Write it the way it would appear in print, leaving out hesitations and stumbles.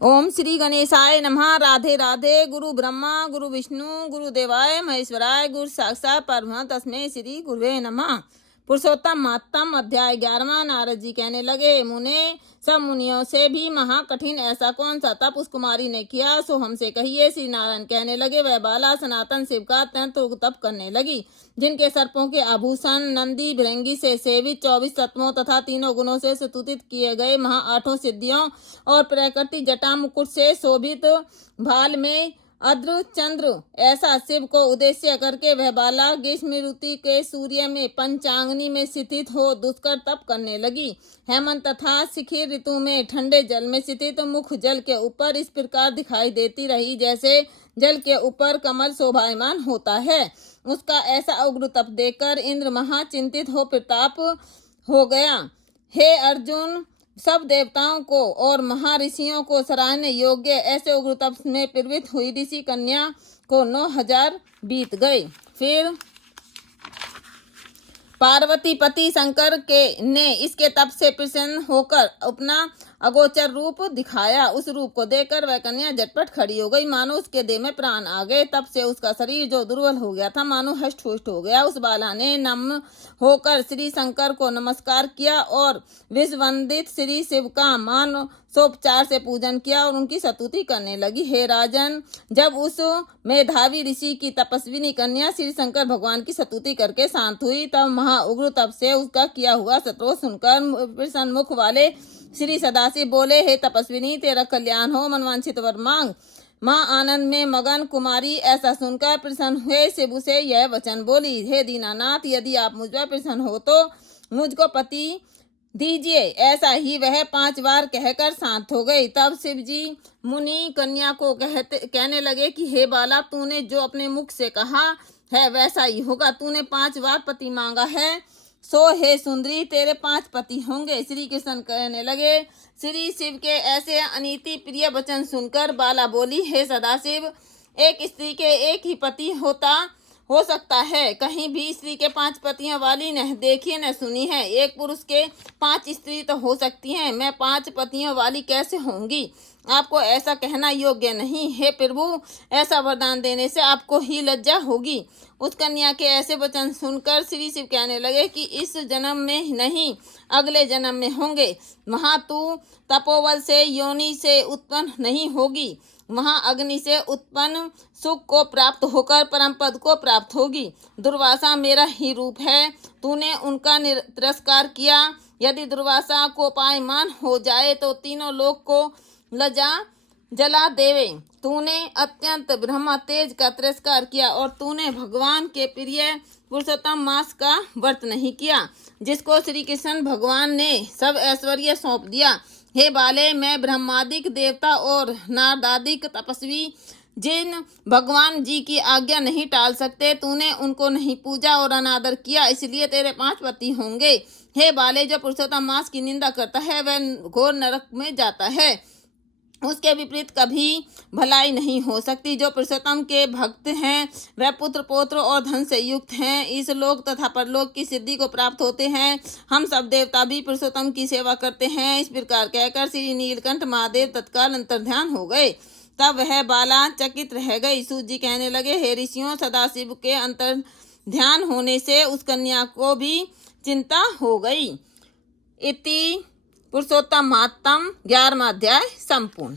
ओम श्री गणेशाय नमः। राधे राधे। गुरु ब्रह्मा गुरु विष्णु गुरु देवाय महेश्वराय गुरु साक्षात् परब्रह्म तस्मै श्री गुरुवे नमः। पुरुषोत्तम महत्तम अध्याय 11वां। नारद जी कहने लगे, मुने सब मुनियों से भी महाकठिन ऐसा कौन सा तप उस कुमारी ने किया, सो हमसे कहिए। श्री नारायण कहने लगे, वह बाला सनातन शिव का अत्यंत तप करने लगी, जिनके सर्पों के आभूषण नंदी भृंगी से सेवित 24 तत्वों तथा तीनों गुणों से स्तुतित किए गए महा 8 सिद्धियों और प्रकृति जटा मुकुट से शोभित भाल में अद्र चंद्र ऐसा शिव को उद्देश्य करके वह बाला ग्रीष्म ऋतु के सूर्य में पंचांगनी में स्थित हो दुष्कर तप करने लगी। हेमंत तथा शिखिर ऋतु में ठंडे जल में स्थित मुख जल के ऊपर इस प्रकार दिखाई देती रही, जैसे जल के ऊपर कमल शोभायमान होता है। उसका ऐसा उग्र तप देखकर इंद्र महाचिंतित हो प्रताप हो गया। हे अर्जुन, सब देवताओं को और महर्षियों को सराहने योग्य ऐसे उग्र तप में प्रवृत्त हुई ऋषि कन्या को 9000 बीत गए। फिर पार्वती पति शंकर ने इसके तप से प्रसन्न होकर अपना अगोचर रूप दिखाया। उस रूप को देखकर वह कन्या झटपट खड़ी हो गई, मानो उसके देह में प्राण आ गए। तब से उसका शरीर जो दुर्बल हो गया था मानो हष्ट पुष्ट हो गया। उस बाला ने नम्र होकर श्री शंकर को नमस्कार किया और विश्ववंदित श्री शिव का मान सोपचार से पूजन किया और उनकी स्तुति करने लगी। हे राजन, जब उस मेधावी ऋषि की तपस्विनी कन्या श्री शंकर भगवान की स्तुति करके शांत हुई, तब महाउग्र तप से उसका किया हुआ स्तोत्र सुनकर प्रसन्न मुख वाले श्री सदाशिव बोले, हे तपस्विनी, तेरा कल्याण हो, मनवांछित वर मांग। माँ आनंद में मगन कुमारी ऐसा सुनकर प्रसन्न हुए शिव से यह वचन बोली, हे दीनानाथ, यदि आप मुझ पर प्रसन्न हो तो मुझको पति दीजिए। ऐसा ही वह 5 बार कहकर शांत हो गई। तब शिव जी मुनि कन्या को कहने लगे कि हे बाला, तूने जो अपने मुख से कहा है वैसा ही होगा। तूने 5 बार पति मांगा है, सो हे सुंदरी, तेरे 5 पति होंगे। श्री कृष्ण कहने लगे, श्री शिव के ऐसे अनीति प्रिय वचन सुनकर बाला बोली, हे सदाशिव, एक स्त्री के एक ही पति हो सकता है। कहीं भी स्त्री के 5 पतियों वाली न देखी न सुनी है। एक पुरुष के 5 स्त्री तो हो सकती हैं, मैं 5 पतियों वाली कैसे होंगी? आपको ऐसा कहना योग्य नहीं। हे प्रभु, ऐसा वरदान देने से आपको ही लज्जा होगी। उस कन्या के ऐसे वचन सुनकर श्री शिव कहने लगे कि इस जन्म में नहीं, अगले जन्म में होंगे। वहाँ तू तपोबल से योनि से उत्पन्न नहीं होगी, वहाँ अग्नि से उत्पन्न सुख को प्राप्त होकर परम पद को प्राप्त होगी। दुर्वासा मेरा ही रूप है, तूने उनका तिरस्कार किया। यदि दुर्वासा को पायमान हो जाए तो तीनों लोक को जला देवे। तूने अत्यंत ब्रह्मा तेज का तिरस्कार किया और तूने भगवान के प्रिय पुरुषोत्तम मास का व्रत नहीं किया, जिसको श्री कृष्ण भगवान ने सब ऐश्वर्य सौंप दिया। हे बाले, मैं ब्रह्मादिक देवता और नारदादिक तपस्वी जिन भगवान जी की आज्ञा नहीं टाल सकते, तूने उनको नहीं पूजा और अनादर किया, इसलिए तेरे 5 पति होंगे। हे बाले, जो पुरुषोत्तम मास की निंदा करता है वह घोर नरक में जाता है, उसके विपरीत कभी भलाई नहीं हो सकती। जो पुरुषोत्तम के भक्त हैं वह पुत्र पौत्र और धन से युक्त हैं, इस लोक तथा परलोक की सिद्धि को प्राप्त होते हैं। हम सब देवता भी पुरुषोत्तम की सेवा करते हैं। इस प्रकार कहकर श्री नीलकंठ महादेव तत्काल अंतर्ध्यान हो गए। तब वह बाला चकित रह गई। सूत जी कहने लगे, हे ऋषियों, सदाशिव के अंतर्ध्यान होने से उस कन्या को भी चिंता हो गई। इति पुरुषोत्तम महत्तम 11वां अध्याय संपूर्ण।